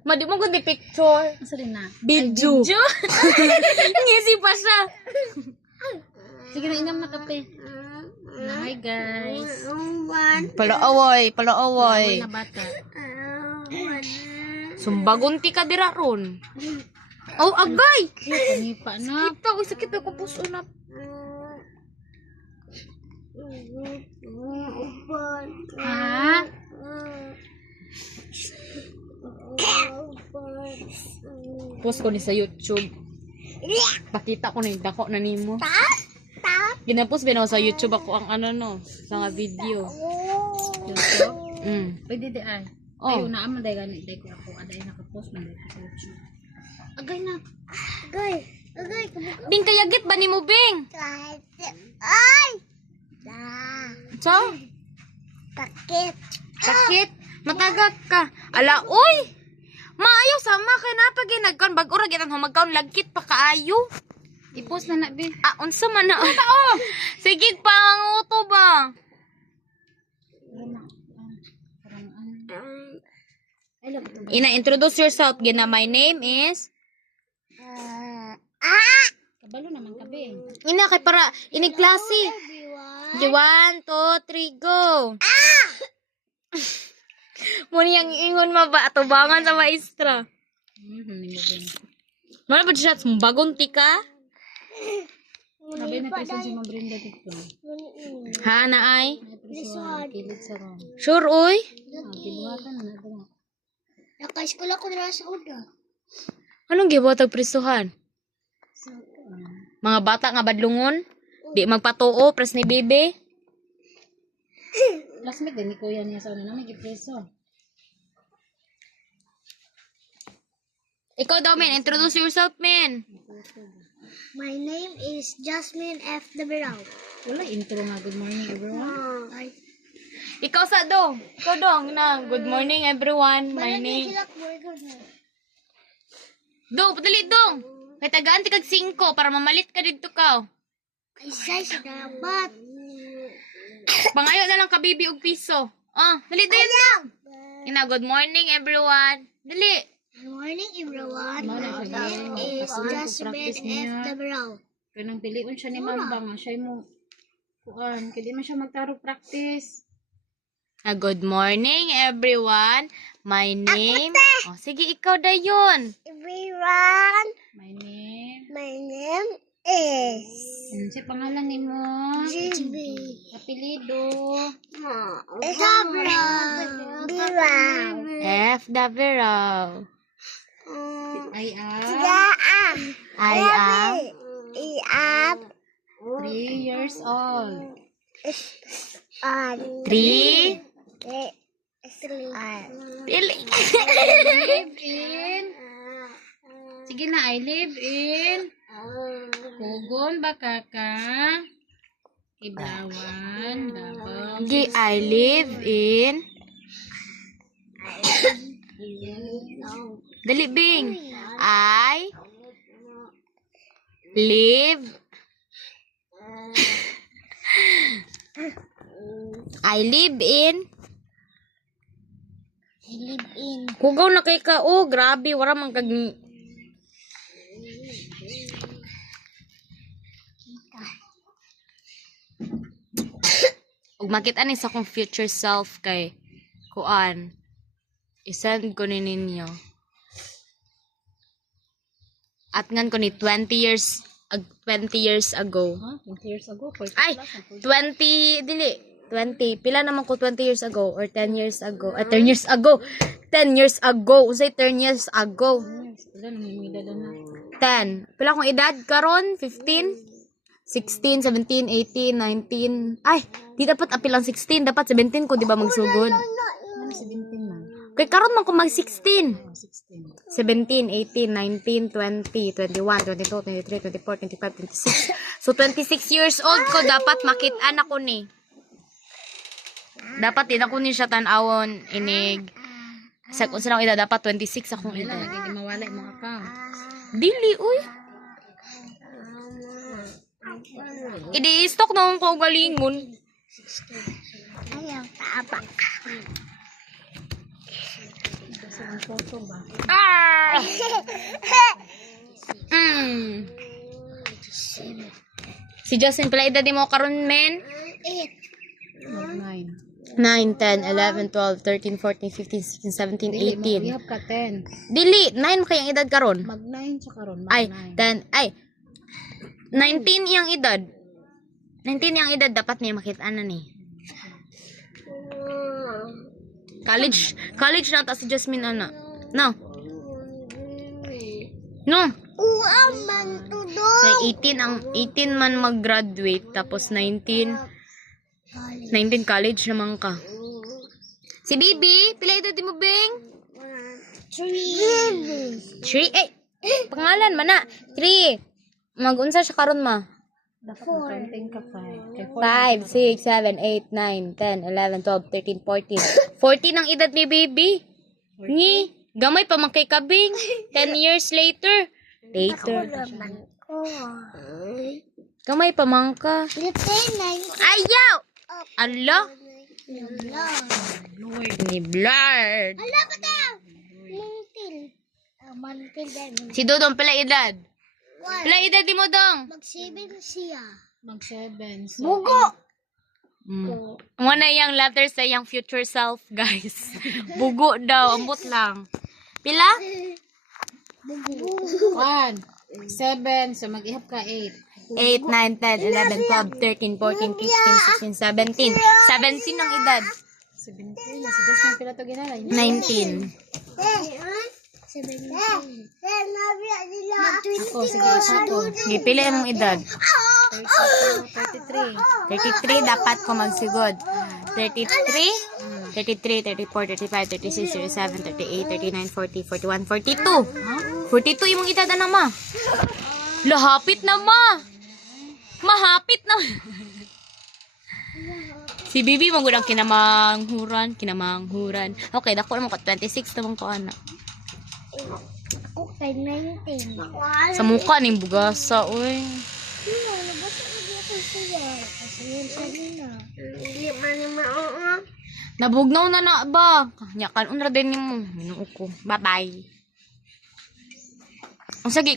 Madi mo gud picture. Asa din na? Video. Ngisi pa siya. Sige na, ingam na kape. Hi guys. Palaaway. Away na bata. Sumbagunti ka dira ron. Oh, agay! Panipa na. Kita, uy, sakit ako puso na. Ha? Post ko ni sa YouTube. Pakita ko na yung dako na nimo. Ginapost ba sa YouTube ako ang ano no, sa nga video. YouTube? Pwede di ay. Oh. Ay, unaan man day gani day ko ako aday naka-post man day sa YouTube. Agay na. Agay, kabuka. Bing, kayagit ba ni mo, Bing? Ay! So? Sakit? Matagak ka. Ala, uy! Maayo sama kay napaginagkan. Bag-ura gitan humagkaon lagkit pa kaayo. I-post na na, be. Unsa man na? Oh! Sige, panguto ba? Ina, introduce yourself. Gina, my name is... Kabalo naman ka, be. Ina, kay para inig klase. 1, 2, 3, go! Muni ang ingon ba? Atubangan sa maestra. Mana ba siya? Bagong tika? Sabi na person si Mabrinda dito. Ha, naay? Kilit sa ron. Sure, uy? Kibuhatan na na. Naka-school ako nila sa uda. Anong gibuhatag prisuhan? Mga bata nga badlungon? Di magpatuo, pres ni bebe? Last week din ni kuya niya sa una na may gipreso. Ikaw daw, men. Introduce yourself, men. My name is Jasmine F. Dabirao. Wala intro nga. Good morning everyone. Ikaw sa do. Ikaw dong na. Good morning, everyone. My name... Do, padali dong. Kay tagaan ti kag 5 para mamalit ka dito ka. Ay, sa dapat. Pangayo na lang ka bibi og piso. Dali din. Ina, good morning, everyone. Dali. Good morning, everyone. Mao na My name is Jasmine F. Dabirao. Kanang piliun siya ni Mambang. Siya mo kuan. Kaya di man siya magtaro practice. Good morning, everyone. My name... sige, ikaw dayon. Everyone, My name. my name is Si pangalan ni mo. GB. Apelido. Dabirao. F. Davero. I am I am... Iap 3 years old. 3... Dili. Live in. Sige na, I live in Pugon, Bakaka, Iblawan, Davao. Gi, I live in... Dali, Bing. I live... I live in... Kugaw na kay ka. Oh, grabe. Wala man kag... Ug makita ni sa akong future self kay kuan. I-send ko ni ninyo. At ngan ko ni 20 years ago. 20 years ago? 40 Ay, plus, 20, dili. 20. Pila naman ko 20 years ago or 10 years ago. 10 years ago. 10 years ago. Unsay 10 years ago? Wala nang may edad na. 10. Pila akong edad karon? 15? 16, 17, 18, 19. Ay, di dapat apilang 16. Dapat 17 ko, di ba magsugod? Ano 17 man? Kay karon man ko mag 16. 16. 17, 18, 19, 20, 21, 22, 23, 24, 25, 26. So 26 years old ko dapat makit-an ako ni. Dapat din ako ni siya tan-awon inig. Sa kung saan edad dapat 26 akong Wala, edad. hindi mawala yung mga account. Dili uy. Idi-stock na akong kaugalingon. Ah! Si Justin pala edad mo karon men? 9, 10, 11, 12, 13, 14, 15, 16, 17, 18. Ihap ka 10. Dili, 9 kayang edad karon. Mag 9 sa karon. Ay, 10, ay. 19 yang edad. 19 yang edad dapat niya makita na ni. College na ta si Jasmine ana. No. No. Man tudo. Ay 18 man mag-graduate tapos 19 college naman ka. Si Bibi, pila edad mo beng? 3. 3 eh. Pangalan man na. 3. Mag-unsa siya karon ma? Dapat mag-counting ka 5. Kay 5, 6, 7, 8, 9, 10, 11, 12, 13, 14. 14 ang edad ni baby. Ni, gamay pa man kay kabing. 10 years later. Gamay pa man ka. Ayaw! Ala! Ni Blard. Hala ka daw. Mantil. Mantil din. Si Dodong pala edad. Pala edad di mo dong. Mag-7 siya. mag 7. Bugo. Muna yung letters sa yung future self, guys. Bugo daw, ambot lang. Pila? 1, 7. So mag-ihap ka 8. 8, 9, 10, 11, 12, 13, 14, 15, 16, 17. 17 ang edad. 17. Nasa Justin pila to ginalay. 19. 17. Ako, sige, ako. Gipili mong edad. 33. 33 dapat ko magsigod. 33, 34, 35, 36, 37, 38, 39, 40, 41, 42. 42 imong edad na ma. Lahapit na ma. Mahapit na. Si Bibi magudang kinamanghuran. Okay, dako naman ko 26 naman ko anak. Okay, 19. Sa mukha ning bugasa oy. Nabugnaw na ba? Nyakan unra din nimo. Minuo ko. Bye-bye. Ang sagi